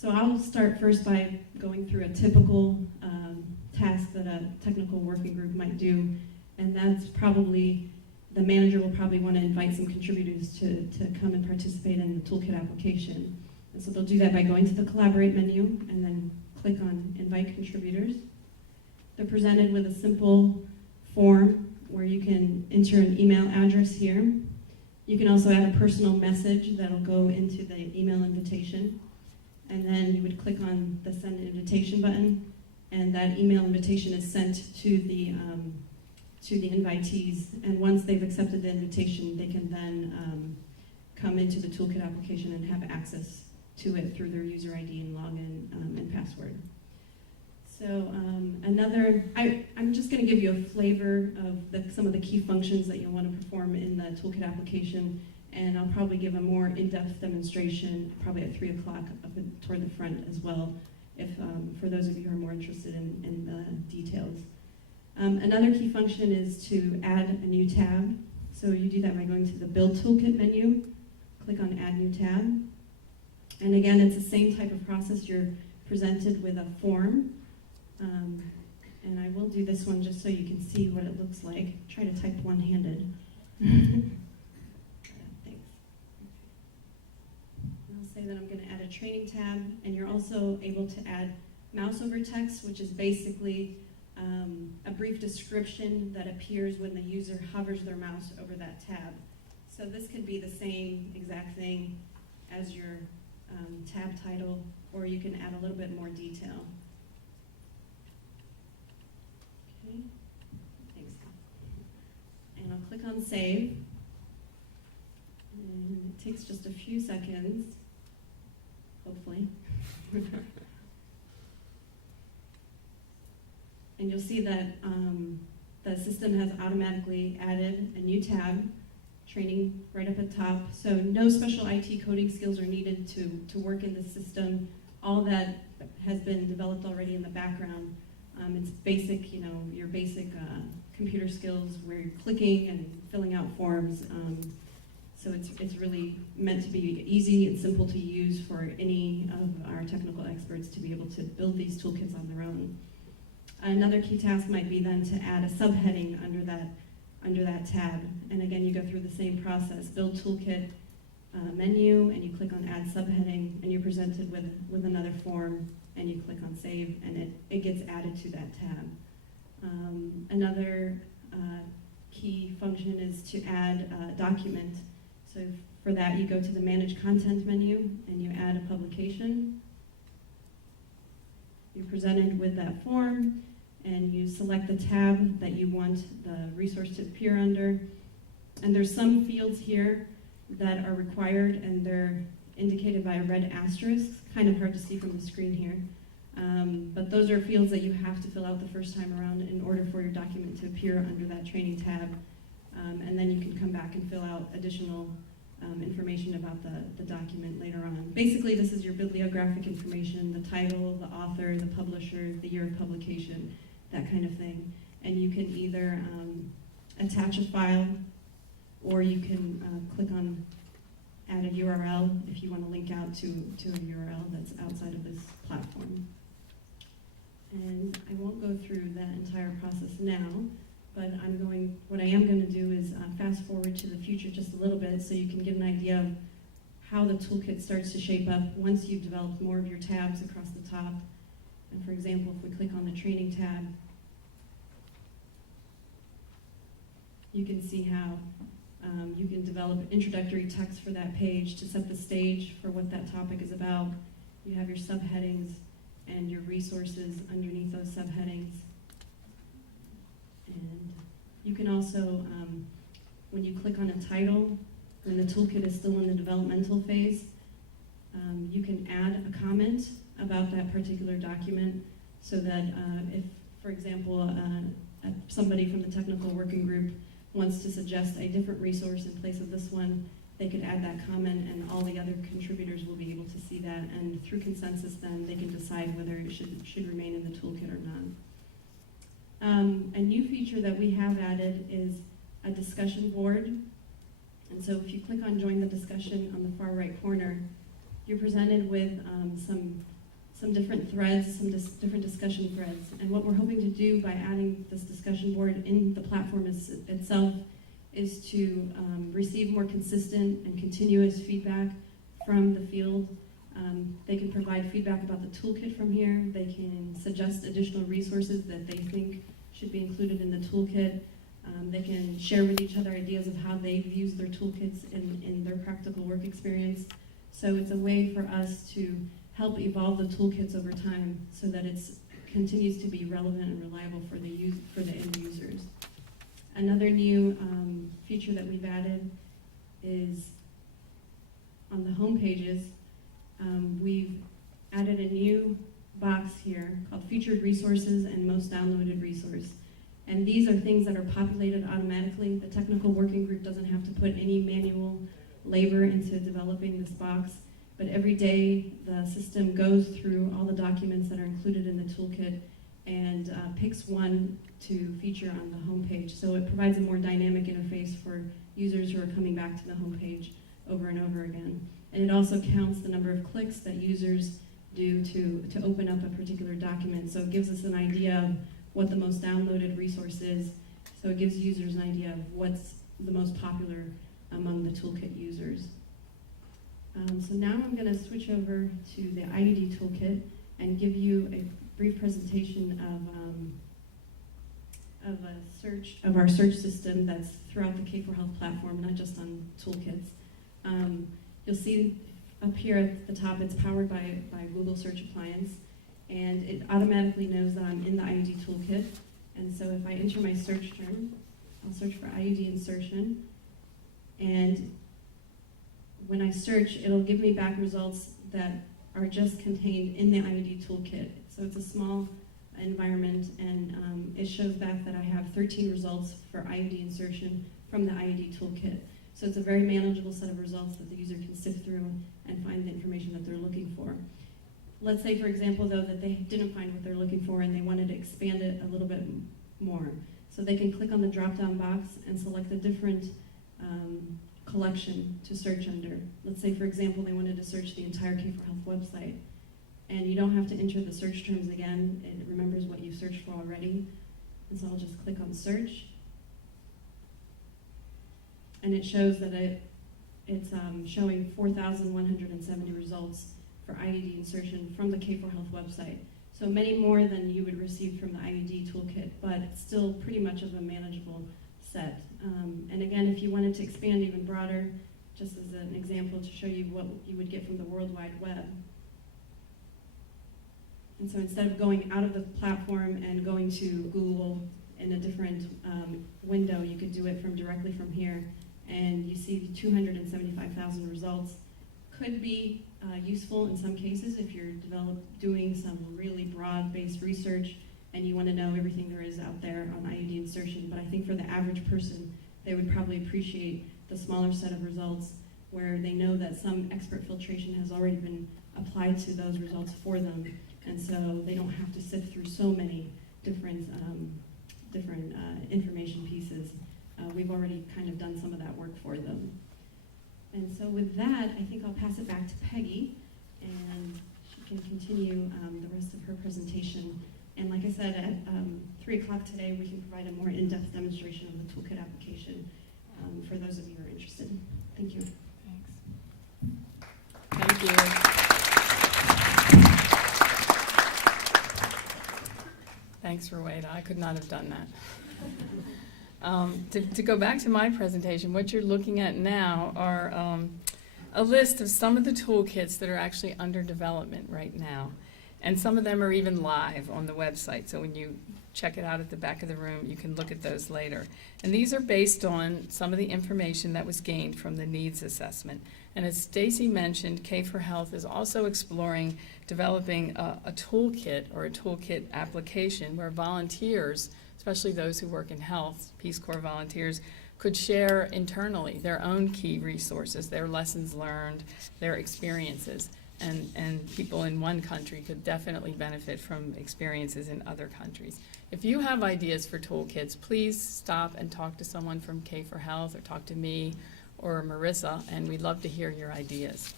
So I'll start first by going through a typical task that a technical working group might do, and that's probably, the manager will probably want to invite some contributors to come and participate in the toolkit application. And so they'll do that by going to the Collaborate menu and then click on Invite Contributors. They're presented with a simple form where you can enter an email address here. You can also add a personal message that'll go into the email invitation. And then you would click on the Send Invitation button, and that email invitation is sent to the invitees. And once they've accepted the invitation, they can then come into the toolkit application and have access to it through their user ID and login and password. So I'm just going to give you a flavor of some of the key functions that you'll want to perform in the toolkit application, and I'll probably give a more in-depth demonstration probably at 3 o'clock up toward the front as well, if for those of you who are more interested in the details. Another key function is to add a new tab. So you do that by going to the Build Toolkit menu, click on Add New Tab. And again, it's the same type of process. You're presented with a form. And I will do this one just so you can see what it looks like. Try to type one-handed. Thanks. I'll say that I'm going to add a training tab, and you're also able to add mouse over text, which is basically a brief description that appears when the user hovers their mouse over that tab. So this could be the same exact thing as your tab title, or you can add a little bit more detail. Okay, thanks. And I'll click on Save. And it takes just a few seconds, hopefully. And you'll see that the system has automatically added a new tab, training right up at top. So no special IT coding skills are needed to work in the system. All that has been developed already in the background. It's basic, your basic computer skills where you're clicking and filling out forms. So it's really meant to be easy and simple to use for any of our technical experts to be able to build these toolkits on their own. Another key task might be then to add a subheading under that tab. And again, you go through the same process. Build Toolkit menu, and you click on Add Subheading, and you're presented with another form, and you click on Save, and it gets added to that tab. Another key function is to add a document. So for that, you go to the Manage Content menu, and you add a publication. You're presented with that form, and you select the tab that you want the resource to appear under. And there's some fields here that are required, and they're indicated by a red asterisk, kind of hard to see from the screen here. But those are fields that you have to fill out the first time around in order for your document to appear under that training tab. And then you can come back and fill out additional information about the document later on. Basically, this is your bibliographic information, the title, the author, the publisher, the year of publication, that kind of thing. And you can either attach a file, or you can click on add a URL if you want to link out to a URL that's outside of this platform. And I won't go through that entire process now, but what I am going to do is fast forward to the future just a little bit so you can get an idea of how the toolkit starts to shape up once you've developed more of your tabs across the top. And for example, if we click on the training tab, you can see how you can develop introductory text for that page to set the stage for what that topic is about. You have your subheadings and your resources underneath those subheadings. And you can also, when you click on a title, when the toolkit is still in the developmental phase, you can add a comment about that particular document so that if, for example, somebody from the technical working group wants to suggest a different resource in place of this one, they could add that comment, and all the other contributors will be able to see that, and through consensus then they can decide whether it should remain in the toolkit or not. A new feature that we have added is a discussion board. And so if you click on Join the Discussion on the far right corner, you're presented with some different threads, different discussion threads. And what we're hoping to do by adding this discussion board in the platform itself is to receive more consistent and continuous feedback from the field. They can provide feedback about the toolkit from here. They can suggest additional resources that they think should be included in the toolkit. They can share with each other ideas of how they've used their toolkits in their practical work experience. So it's a way for us to help evolve the toolkits over time so that it continues to be relevant and reliable for the end users. Another new feature that we've added is on the home pages. We've added a new box here called Featured Resources and Most Downloaded Resource. And these are things that are populated automatically. The technical working group doesn't have to put any manual labor into developing this box. But every day, the system goes through all the documents that are included in the toolkit and picks one to feature on the homepage. So it provides a more dynamic interface for users who are coming back to the homepage over and over again. And it also counts the number of clicks that users do to open up a particular document. So it gives us an idea of what the most downloaded resource is. So it gives users an idea of what's the most popular among the toolkit users. So now I'm going to switch over to the IUD toolkit and give you a brief presentation of our search system that's throughout the K4Health platform, not just on toolkits. You'll see up here at the top, it's powered by Google Search Appliance, and it automatically knows that I'm in the IUD toolkit. And so if I enter my search term, I'll search for IUD insertion, and when I search, it'll give me back results that are just contained in the IUD toolkit. So it's a small environment, and it shows back that I have 13 results for IUD insertion from the IUD toolkit. So it's a very manageable set of results that the user can sift through and find the information that they're looking for. Let's say, for example, though, that they didn't find what they're looking for and they wanted to expand it a little bit more. So they can click on the drop-down box and select a different collection to search under. Let's say, for example, they wanted to search the entire K4Health website. And you don't have to enter the search terms again. It remembers what you've searched for already. And so I'll just click on search. And it shows that it's showing 4,170 results for IUD insertion from the K4Health website. So many more than you would receive from the IUD toolkit, but it's still pretty much of a manageable set. And again, if you wanted to expand even broader, just as an example to show you what you would get from the World Wide Web. And so instead of going out of the platform and going to Google in a different window, you could do it directly from here. And you see 275,000 results. Could be useful in some cases if you're doing some really broad-based research and you want to know everything there is out there on IUD insertion. But I think for the average person, they would probably appreciate the smaller set of results where they know that some expert filtration has already been applied to those results for them. And so they don't have to sift through so many different information pieces. We've already kind of done some of that work for them. And so with that, I think I'll pass it back to Peggy, and she can continue the rest of her presentation. And like I said, at 3 o'clock today, we can provide a more in-depth demonstration of the toolkit application for those of you who are interested. Thank you. Thanks. Thank you. Thanks, Rowena. I could not have done that. To go back to my presentation, what you're looking at now are a list of some of the toolkits that are actually under development right now. And some of them are even live on the website. So when you check it out at the back of the room, you can look at those later. And these are based on some of the information that was gained from the needs assessment. And as Stacy mentioned, K4Health is also exploring developing a toolkit or a toolkit application where volunteers, especially those who work in health, Peace Corps volunteers, could share internally their own key resources, their lessons learned, their experiences. And people in one country could definitely benefit from experiences in other countries. If you have ideas for toolkits, please stop and talk to someone from K4Health or talk to me or Marissa, and we'd love to hear your ideas.